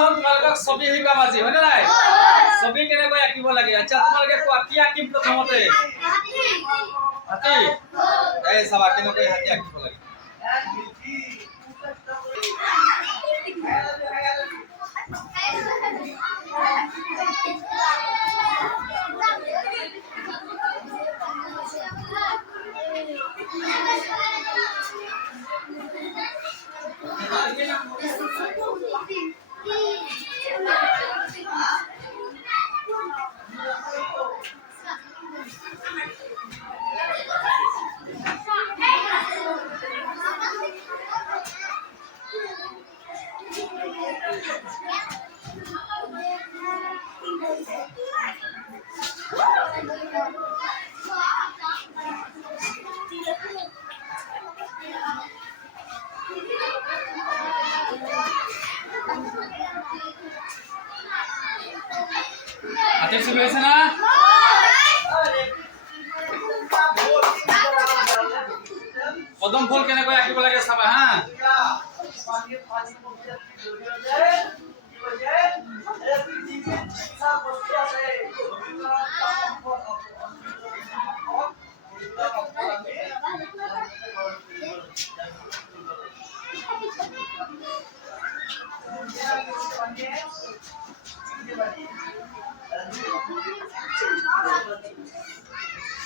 কোৱাচোন তোমালোকক ছবি শিকাম আজি হয়নে নাই ছবি কেনেকৈ আঁকিব লাগে আচ্ছা তোমালোকে কোৱা কি আঁকিম প্ৰথমতে হাতী এই চাবা কেনেকৈ হাতী আঁকিব লাগে হাতীৰ ছবি হৈছে না পদম ফুল কেনেকৈ আঁকিব লাগে চাবা হা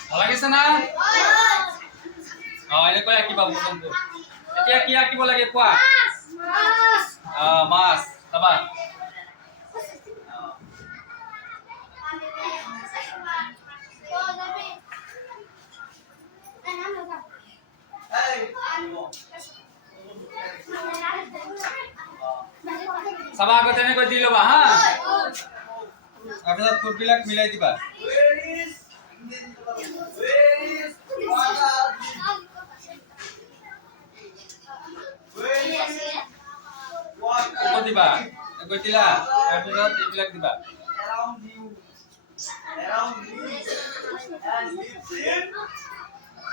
ভাল লাগিছে না এনেকৈ আঁকিবা পদম ফুল এতিয়া কি আঁকিব লাগে কোৱা মাছ চাবা চাবা আগতে এনেকৈ দি ল'বা হা তাৰপিছত ফুলবিলাক মিলাই দিবা দিবা এনেকৈ দিলা তাৰপিছত এইবিলাক দিবা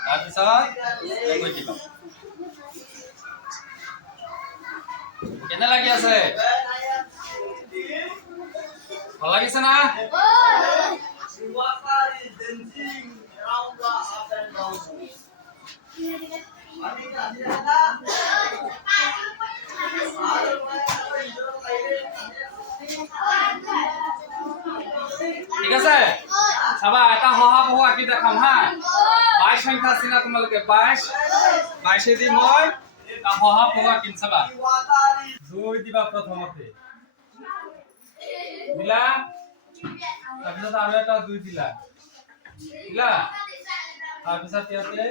তাৰপিছত এনেকৈ দিবা কেনে লাগি আছে ভাল লাগিছে না ঠিক আছে চাবা এটা শহাপহু আঁকি দেখাম হা 22 সংখ্যা আছে না তোমালোকে 22 দি মই এটা শহাপহু আঁকিম চাবা জুই দিবা প্ৰথমতে দিলা তাৰপিছত আৰু এটা দুই দিলা তাৰপিছত ইয়াতে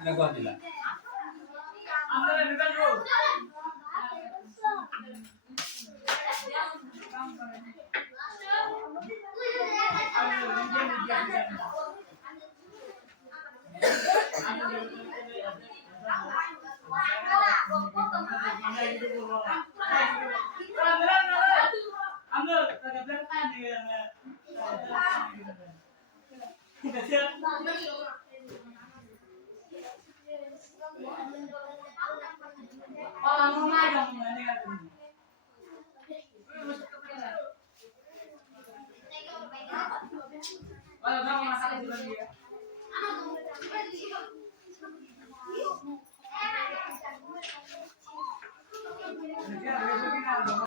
এনেকুৱা দিলা